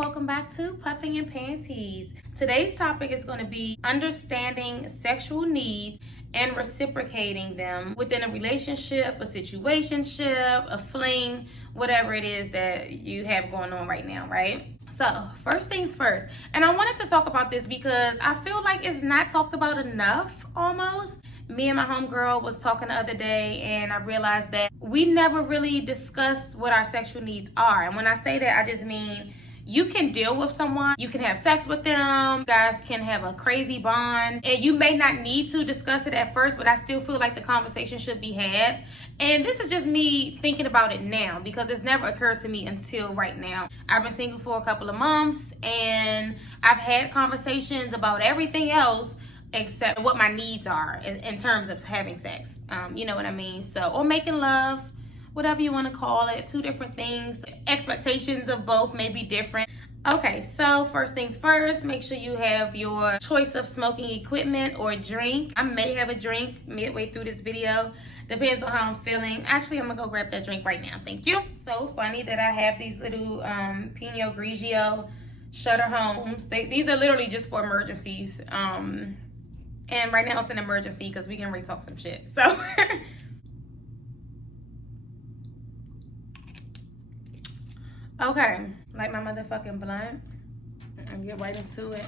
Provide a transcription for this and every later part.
welcome back to Puffing and Panties. Today's topic is going to be understanding sexual needs and reciprocating them within a relationship, a situationship, a fling, whatever it is that you have going on right now, right? So first things first, and I wanted to talk about this because I feel like it's not talked about enough almost. Me and my homegirl was talking the other day, and I realized that we never really discussed what our sexual needs are. And when I say that, I just mean you can deal with someone, you can have sex with them, you guys can have a crazy bond, and you may not need to discuss it at first, but I still feel like the conversation should be had. And this is just me thinking about it now because it's never occurred to me until right now. I've been single for a couple of months, and I've had conversations about everything else except what my needs are in terms of having sex. You know what I mean? So, or making love, whatever you want to call it, two different things. Expectations of both may be different. Okay, so first things first, make sure you have your choice of smoking equipment or drink. I may have a drink midway through this video. Depends on how I'm feeling. Actually, I'm gonna go grab that drink right now. Thank you. So funny that I have these little Pinot Grigio shutter homes. These are literally just for emergencies. And right now it's an emergency because we can re-talk some shit. So okay, like my motherfucking blunt, and get right into it.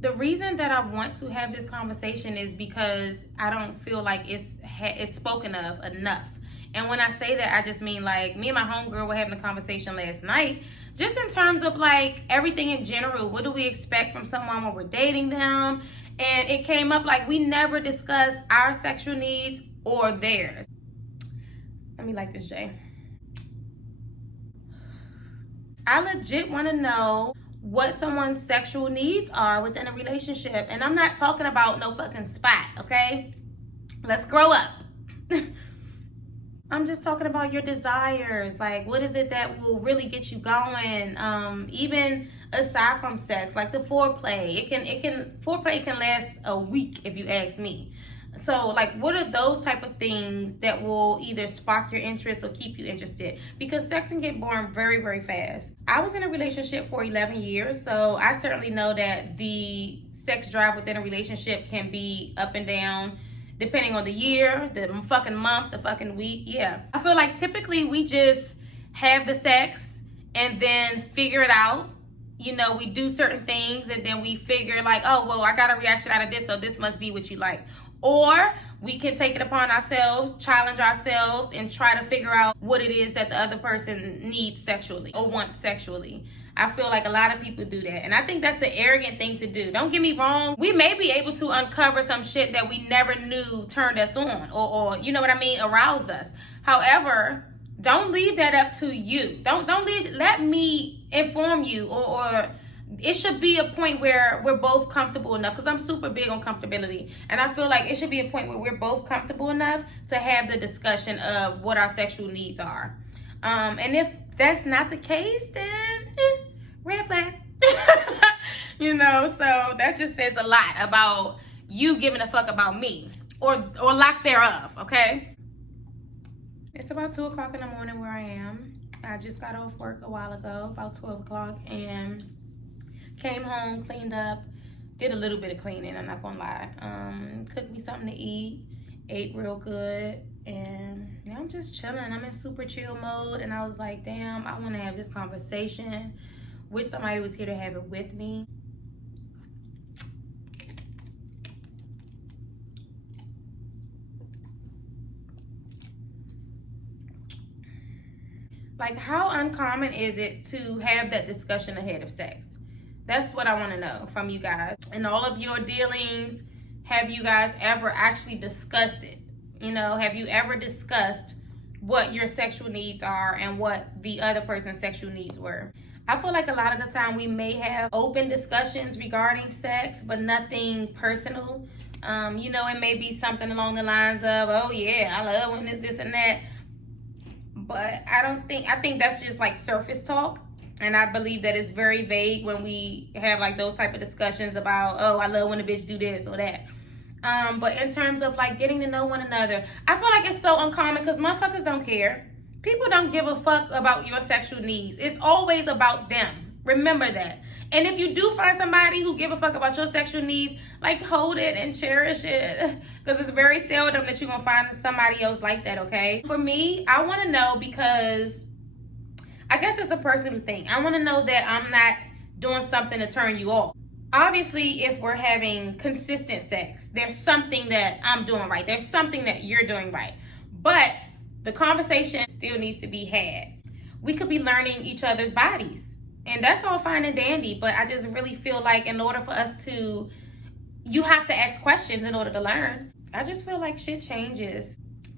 The reason that I want to have this conversation is because I don't feel like it's spoken of enough. And when I say that, I just mean like me and my homegirl were having a conversation last night, just in terms of like everything in general. What do we expect from someone when we're dating them? And it came up like we never discuss our sexual needs or theirs. Let me light this, Jay. I legit want to know what someone's sexual needs are within a relationship. And I'm not talking about no fucking spot, okay? Let's grow up. I'm just talking about your desires. Like, what is it that will really get you going? Even aside from sex, like the foreplay. Foreplay can last a week if you ask me. So, like, what are those type of things that will either spark your interest or keep you interested? Because sex can get boring very, very fast. I was in a relationship for 11 years, so I certainly know that the sex drive within a relationship can be up and down depending on the year, the fucking month, the fucking week. Yeah. I feel like typically we just have the sex and then figure it out. You know, we do certain things and then we figure like, oh, well, I got a reaction out of this, so this must be what you like. Or we can take it upon ourselves, challenge ourselves, and try to figure out what it is that the other person needs sexually or wants sexually. I feel like a lot of people do that. And I think that's an arrogant thing to do. Don't get me wrong. We may be able to uncover some shit that we never knew turned us on or you know what I mean, aroused us. However, don't leave that up to you. Let me inform you or it should be a point where we're both comfortable enough, because I'm super big on comfortability. And I feel like it should be a point where we're both comfortable enough to have the discussion of what our sexual needs are. And if that's not the case, then red flag. You know, so that just says a lot about you giving a fuck about me or lack thereof, okay? It's about 2 o'clock in the morning where I am. I just got off work a while ago, about 12 o'clock, and came home, cleaned up, did a little bit of cleaning, I'm not gonna lie. Cooked me something to eat, ate real good, and now I'm just chilling. I'm in super chill mode, and I was like, damn, I wanna have this conversation. Wish somebody was here to have it with me. Like, how uncommon is it to have that discussion ahead of sex? That's what I want to know from you guys. In all of your dealings, have you guys ever actually discussed it? You know, have you ever discussed what your sexual needs are and what the other person's sexual needs were? I feel like a lot of the time we may have open discussions regarding sex, but nothing personal. You know, it may be something along the lines of, oh yeah, I love when this and that. But I think that's just like surface talk. And I believe that it's very vague when we have like those type of discussions about, oh, I love when a bitch do this or that. But in terms of like getting to know one another, I feel like it's so uncommon because motherfuckers don't care. People don't give a fuck about your sexual needs. It's always about them. Remember that. And if you do find somebody who give a fuck about your sexual needs, like, hold it and cherish it. Because it's very seldom that you're going to find somebody else like that, okay? For me, I want to know because I guess it's a personal thing. I want to know that I'm not doing something to turn you off. Obviously, if we're having consistent sex, there's something that I'm doing right. There's something that you're doing right. But the conversation still needs to be had. We could be learning each other's bodies. And that's all fine and dandy. But I just really feel like in order for us to, you have to ask questions in order to learn. I just feel like shit changes.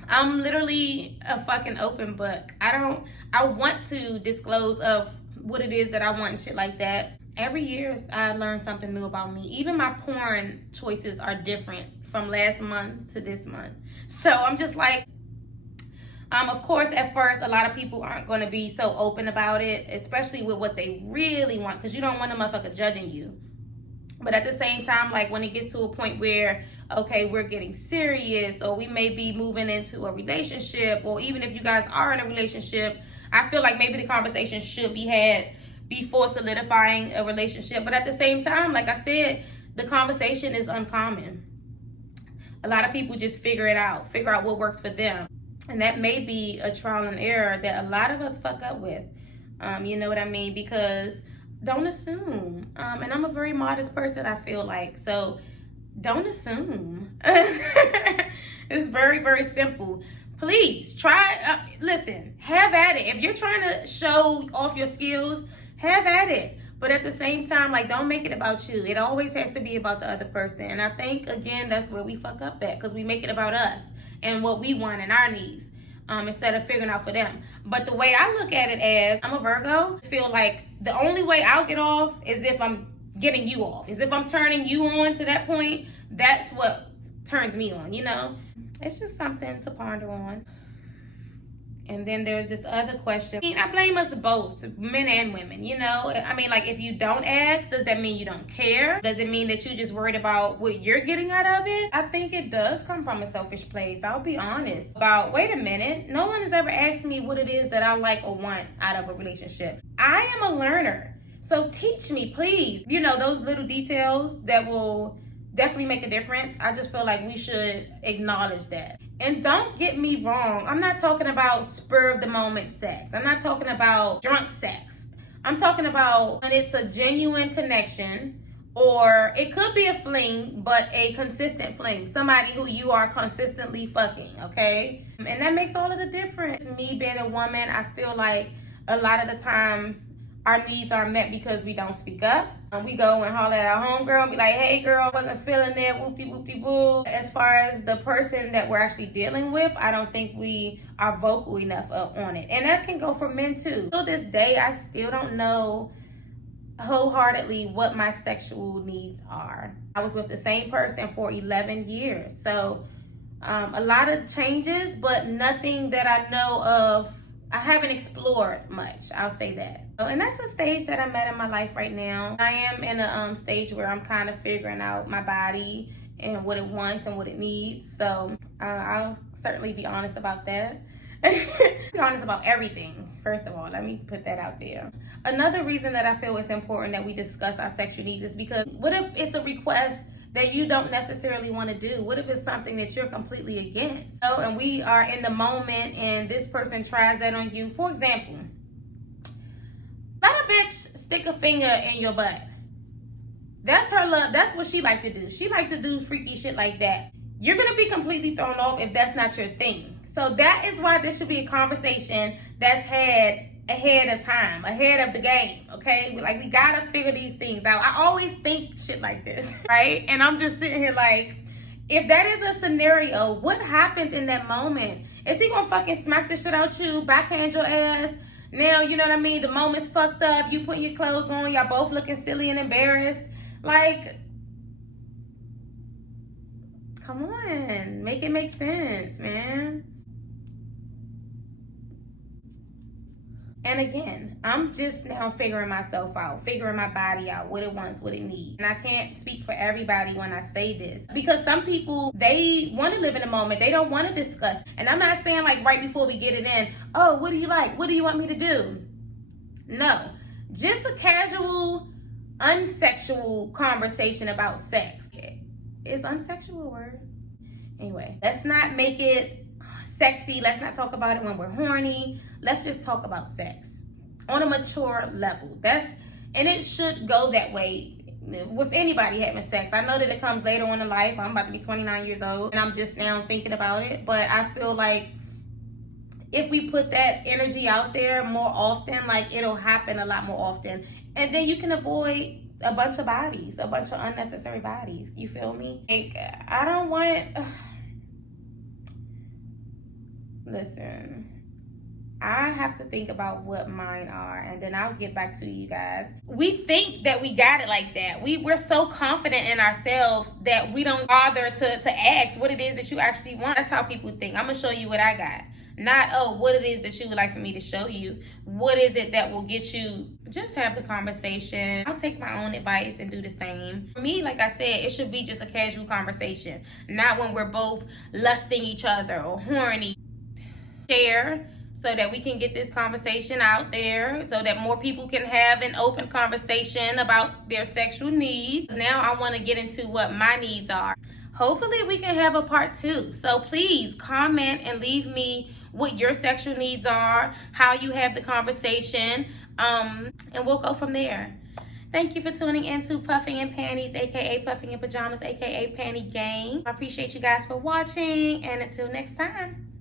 I'm literally a fucking open book. I want to disclose of what it is that I want and shit like that. Every year I learn something new about me. Even my porn choices are different from last month to this month. So I'm just like, of course, at first, a lot of people aren't going to be so open about it, especially with what they really want, because you don't want a motherfucker judging you. But at the same time, like when it gets to a point where, okay, we're getting serious, or we may be moving into a relationship, or even if you guys are in a relationship, I feel like maybe the conversation should be had before solidifying a relationship. But at the same time, like I said, the conversation is uncommon. A lot of people just figure out what works for them. And that may be a trial and error that a lot of us fuck up with. You know what I mean? Because don't assume. And I'm a very modest person, I feel like. So don't assume. It's very, very simple. Please try. Listen, have at it. If you're trying to show off your skills, have at it. But at the same time, like, don't make it about you. It always has to be about the other person. And I think, again, that's where we fuck up at. Because we make it about us and what we want and our needs. Instead of figuring out for them. But the way I look at it as, I'm a Virgo, I feel like the only way I'll get off is if I'm getting you off. Is if I'm turning you on to that point. That's what turns me on, you know? It's just something to ponder on. And then there's this other question. I blame us both, men and women, you know? I mean, like, if you don't ask, does that mean you don't care? Does it mean that you're just worried about what you're getting out of it? I think it does come from a selfish place. I'll be honest. About, wait a minute, no one has ever asked me what it is that I like or want out of a relationship. I am a learner. So teach me, please. You know, those little details that will definitely make a difference. I just feel like we should acknowledge that. And don't get me wrong, I'm not talking about spur of the moment sex. I'm not talking about drunk sex. I'm talking about when it's a genuine connection, or it could be a fling, but a consistent fling. Somebody who you are consistently fucking, okay? And that makes all of the difference. Me being a woman, I feel like a lot of the times our needs are met because we don't speak up. We go and holler at our homegirl and be like, hey girl, wasn't feeling it, whoopty-whoopty-woo. As far as the person that we're actually dealing with, I don't think we are vocal enough on it. And that can go for men too. Till this day, I still don't know wholeheartedly what my sexual needs are. I was with the same person for 11 years. So a lot of changes, but nothing that I know of. I haven't explored much, I'll say that. And that's a stage that I'm at in my life right now. I am in a stage where I'm kind of figuring out my body and what it wants and what it needs. So I'll certainly be honest about that. Be honest about everything, first of all. Let me put that out there. Another reason that I feel it's important that we discuss our sexual needs is because what if it's a request that you don't necessarily want to do? What if it's something that you're completely against? So, and we are in the moment and this person tries that on you. For example, let a bitch stick a finger in your butt. That's her love. That's what she like to do. She like to do freaky shit like that. You're going to be completely thrown off if that's not your thing. So that is why this should be a conversation that's had ahead of time, ahead of the game, okay? Like, we gotta figure these things out. I always think shit like this, right? And I'm just sitting here like, if that is a scenario, what happens in that moment? Is he gonna fucking smack the shit out you, backhand your ass? Now, you know what I mean? The moment's fucked up, you put your clothes on, y'all both looking silly and embarrassed. Like, come on, make it make sense, man. And again, I'm just now figuring myself out, figuring my body out, what it wants, what it needs. And I can't speak for everybody when I say this. Because some people, they want to live in the moment. They don't want to discuss. And I'm not saying like right before we get it in, oh, what do you like? What do you want me to do? No. just a casual, unsexual conversation about sex. Is unsexual a word? Anyway, let's not make it sexy. Let's not talk about it when we're horny. Let's just talk about sex on a mature level. And it should go that way with anybody having sex. I know that it comes later on in life. I'm about to be 29 years old and I'm just now thinking about it. But I feel like if we put that energy out there more often, like, it'll happen a lot more often. And then you can avoid a bunch of bodies, a bunch of unnecessary bodies. You feel me? Like, I don't want... Listen, I have to think about what mine are, and then I'll get back to you guys. We think that we got it like that. We're so confident in ourselves that we don't bother to ask what it is that you actually want. That's how people think. I'm going to show you what I got. Not, oh, what it is that you would like for me to show you. What is it that will get you? Just have the conversation. I'll take my own advice and do the same. For me, like I said, it should be just a casual conversation. Not when we're both lusting each other or horny. Share so that we can get this conversation out there, so that more people can have an open conversation about their sexual needs. Now I want to get into what my needs are. Hopefully we can have a part 2. So please comment and leave me what your sexual needs are, how you have the conversation, and we'll go from there. Thank you for tuning into Puffing in Panties, aka Puffing in Pajamas, aka Panty Gang. I appreciate you guys for watching, and until next time.